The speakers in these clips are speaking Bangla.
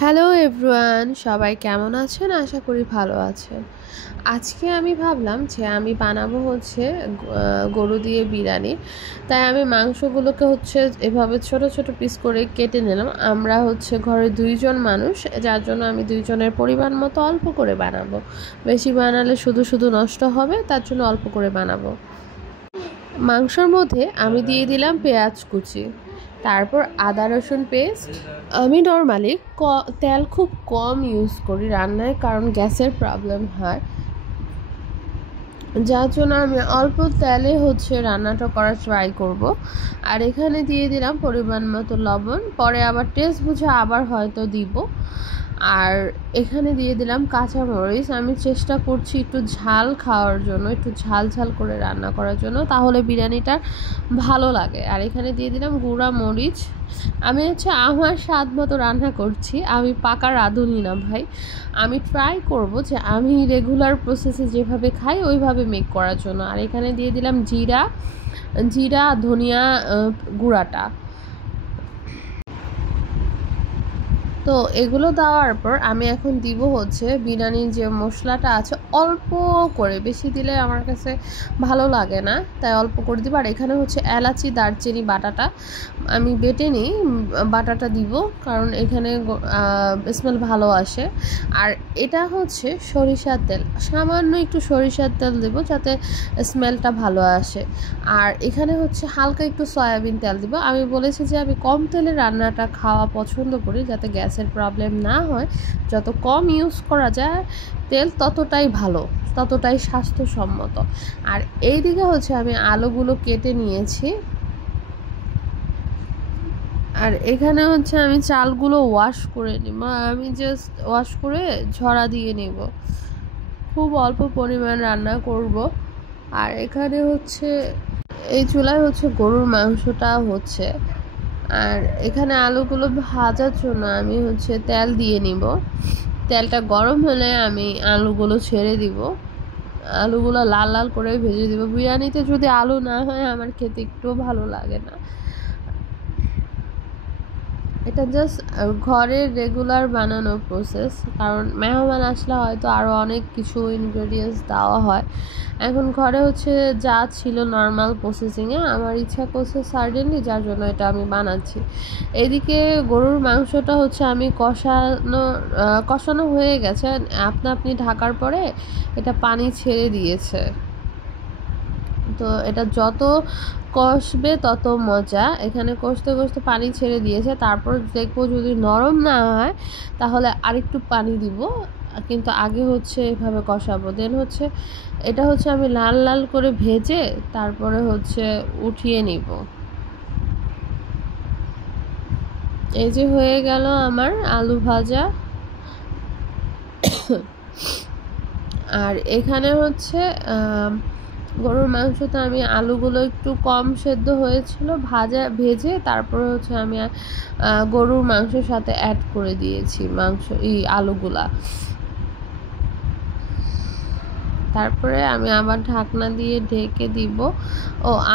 হ্যালো এভরিওয়ান, সবাই কেমন আছেন? আশা করি ভালো আছেন। আজকে আমি ভাবলাম যে আমি বানাবো গরু দিয়ে বিরিয়ানি। তাই আমি মাংসগুলোকে এভাবে ছোট ছোট পিস করে কেটে নিলাম। আমরা ঘরে 2 জন মানুষ, যার জন্য আমি 2 জনের পরিমাণ মতো অল্প করে বানাবো। বেশি বানালে শুধু শুধু নষ্ট হবে, তার জন্য অল্প করে বানাবো। মাংসর মধ্যে আমি দিয়ে দিলাম পেঁয়াজ কুচি, তারপর আদা রসুন পেস্ট। আমি নর্মালি তেল খুব কম ইউজ করি রান্নায়, কারণ গ্যাসের প্রবলেম হয়, যার জন্য আমি অল্প তেলে রান্নাটা করার ট্রাই করব। আর এখানে দিয়ে দিলাম পরিমাণ মতো লবণ, পরে আবার টেস্ট বুঝে আবার হয়তো দিব। আর এখানে দিয়ে দিলাম কাঁচামরিচ। আমি চেষ্টা করছি একটু ঝাল খাওয়ার জন্য, একটু ঝাল ঝাল করে রান্না করার জন্য, তাহলে বিরিয়ানিটা ভালো লাগে। আর এখানে দিয়ে দিলাম গুঁড়া মরিচ। আমি আমার স্বাদ মতো রান্না করছি, আমি পাকা রাঁধুনি না ভাই। আমি ট্রাই করব যে আমি রেগুলার প্রসেসে যেভাবে খাই ওইভাবে মেক করার জন্য। আর এখানে দিয়ে দিলাম জিরা ধনিয়া গুঁড়াটা। তো এগুলো দেওয়ার পর আমি এখন দিব বিরিয়ানির যে মশলাটা আছে অল্প করে, বেশি দিলে আমার কাছে ভালো লাগে না, তাই অল্প করে দিব। আর এখানে এলাচি দারচিনি বাটাটা আমি বেটে নিই, বাটাটা দিব, কারণ এখানে স্মেল ভালো আসে। আর এটা সরিষার তেল, সামান্য একটু সরিষার তেল দেব যাতে স্মেলটা ভালো আসে। আর এখানে হালকা একটু সয়াবিন তেল দিব। আমি বলেছি যে আমি কম তেলে রান্নাটা খাওয়া পছন্দ করি, যাতে গ্যাসের প্রবলেম না হয়। যত কম ইউজ করা যায় তেল ততটাই ভালো, ততটাই স্বাস্থ্যসম্মত। আর এইদিকে আমি আলুগুলো কেটে নিয়েছি। আর এখানে আমি চালগুলো ওয়াশ করে নিব। আমি জাস্ট ওয়াশ করে ঝরা দিয়ে নেব, খুব অল্প পরিমাণ রান্না করব। আর এখানে এই চুলায় গরুর মাংসটা আর এখানে আলুগুলো ভাজার জন্য আমি তেল দিয়ে নিব। তেলটা গরম হলে আমি আলুগুলো ছেড়ে দিব, আলুগুলো লাল লাল করে ভেজে দিব। বিরিয়ানিতে যদি আলু না হয় আমার খেতে একটুও ভালো লাগে না। এটা জাস্ট ঘরের রেগুলার বানানো প্রসেস, কারণ মেহমান আসলে হয়তো আরও অনেক কিছু ইনগ্রেডিয়েন্টস দেওয়া হয়। এখন ঘরে যা ছিল নর্মাল প্রসেসিংয়ে আমার ইচ্ছা করছে সাডেনলি, যার জন্য এটা আমি বানাচ্ছি। এদিকে গরুর মাংসটা আমি কষানো হয়ে গেছে, আপনি ঢাকার পরে এটা পানি ছেড়ে দিয়েছে। তো এটা যত কষবে তত মজা। এখানে কষতে কষতে পানি ছেড়ে দিয়েছে, তারপর দেখবো যদি নরম না হয় তাহলে আরেকটু পানি দিব, কিন্তু আগে এভাবে কষাবো। দেন এটা আমি লাল লাল করে ভেজে তারপরে উঠিয়ে নিব। এই যে হয়ে গেল আমার আলু ভাজা। আর এখানে গরুর মাংসতে আমি আলুগুলো একটু কম সেদ্ধ হয়েছিল, ভেজে তারপরে আমি গরুর মাংসের সাথে অ্যাড করে দিয়েছি আলুগুলা। তারপরে আমি আবার ঢাকনা দিয়ে ঢেকে দিব।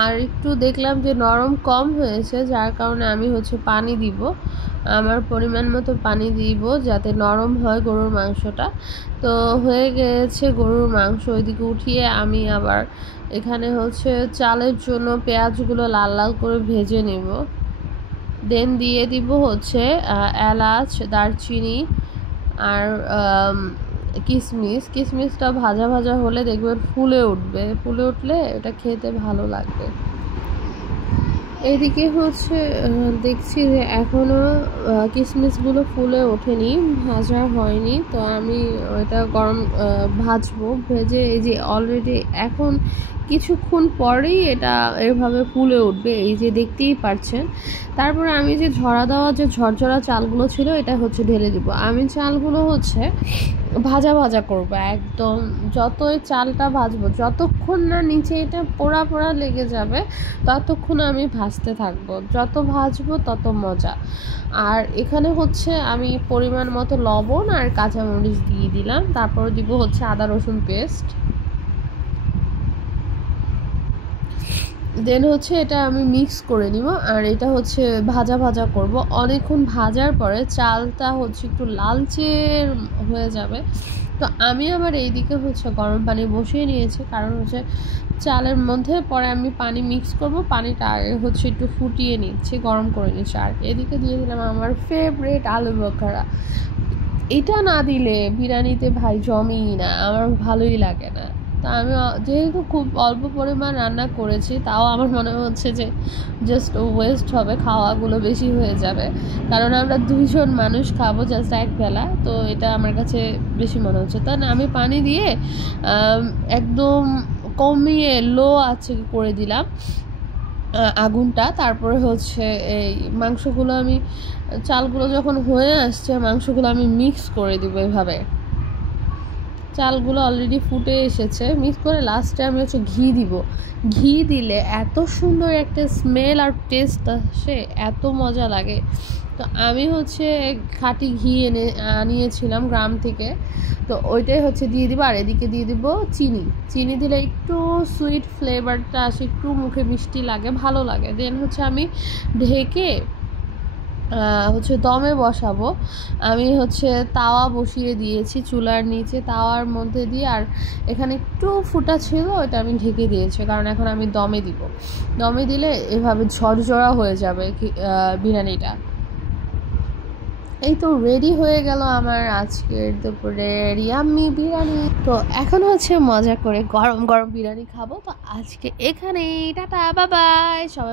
আর একটু দেখলাম যে নরম কম হয়েছে, যার কারণে আমি পানি দিব, আমার পরিমাণ মতো পানি দিব যাতে নরম হয় গরুর মাংসটা। তো হয়ে গেছে গরুর মাংস। ওইদিকে উঠিয়ে আমি আবার এখানে চালের জন্য পেঁয়াজগুলো লাল লাল করে ভেজে নেব। দেন দিয়ে দিব এলাচ দারচিনি আর কিশমিশটা ভাজা ভাজা হলে দেখবেন ফুলে উঠবে, ফুলে উঠলে এটা খেতে ভালো লাগবে। এদিকে দেখছি যে এখনো কিশমিশগুলো ফুলে ওঠেনি, ভাজা হয়নি। তো আমি এটা ভাজবো। ভেজে এই যে অলরেডি এখন কিছুক্ষণ পরেই এটা এভাবে ফুলে উঠবে, এই যে দেখতেই পারছেন। তারপরে আমি যে ঝরঝরা চালগুলো ছিল এটা ঢেলে দিব। আমি চালগুলো ভাজা ভাজা করবো একদম। যতই চালটা ভাজবো, যতক্ষণ না নিচে এটা পোড়া পোড়া লেগে যাবে ততক্ষণ আমি ভাজতে থাকবো। যত ভাজবো তত মজা। আর এখানে আমি পরিমাণ মতো লবণ আর কাঁচামরিচ দিয়ে দিলাম। তারপর দিব আদা রসুন পেস্ট। দেন হচ্ছে এটা আমি মিক্স করে নিব, আর এটা হচ্ছে ভাজা ভাজা করব। অনেকক্ষণ ভাজার পরে চালটা হচ্ছে একটু লালচে হয়ে যাবে। তো আমি আবার এইদিকে হচ্ছে গরম পানি বসিয়ে নিয়েছি, কারণ হচ্ছে চালের মধ্যে পরে আমি পানি মিক্স করব, পানিটা আগে হচ্ছে একটু ফুটিয়ে নিচ্ছি, গরম করে নিচ্ছি। আর এদিকে দিয়ে দিলাম আমার ফেভারিট আলু বখরা। এটা না দিলে বিরিয়ানিতে ভাই জমেই না, আমার ভালোই লাগে না। তা আমি যেহেতু খুব অল্প পরিমাণ রান্না করেছি, তাও আমার মনে হচ্ছে যে জাস্ট ওয়েস্ট হবে, খাওয়াগুলো বেশি হয়ে যাবে, কারণ আমরা 2জন মানুষ খাবো জাস্ট এক বেলা। তো এটা আমার কাছে বেশি মনে হচ্ছে। তা না, আমি পানি দিয়ে একদম কমিয়ে লো আছে করে দিলাম আগুনটা। তারপরে হচ্ছে এই মাংসগুলো আমি, চালগুলো যখন হয়ে আসছে মাংসগুলো আমি মিক্স করে দিব এভাবে। চালগুলো অলরেডি ফুটে এসেছে, মিক্স করে লাস্টে আমি হচ্ছে ঘি দিব। ঘি দিলে এত সুন্দর একটা স্মেল আর টেস্ট আসে, এত মজা লাগে। তো আমি হচ্ছে খাঁটি ঘি আনিয়েছিলাম গ্রাম থেকে, তো ওইটাই হচ্ছে দিয়ে দিব। আর এদিকে দিয়ে দিব চিনি। চিনি দিলে একটু সুইট ফ্লেভারটা আসে, একটু মুখে মিষ্টি লাগে, ভালো লাগে। দেন হচ্ছে আমি ঢেকে হচ্ছে দমে বসাবো। আমি হচ্ছে তাওয়া বসিয়ে দিয়েছি চুলার নিচে, তাওয়ার মধ্যে দিয়ে। আর এখানে একটু ফুটা ছিল, ওটা আমি ঢেকে দিয়েছি, কারণ এখন আমি দমে দিব। দমে দিলে এভাবে ঝরঝরা হয়ে যাবে বিরিয়ানিটা। এই তো রেডি হয়ে গেল আমার আজকের দুপুরের ইয়াম্মি বিরিয়ানি। তো এখন হচ্ছে মজা করে গরম গরম বিরিয়ানি খাবো। তো আজকে এখানেই, টাটা, বাই বাই সবাই।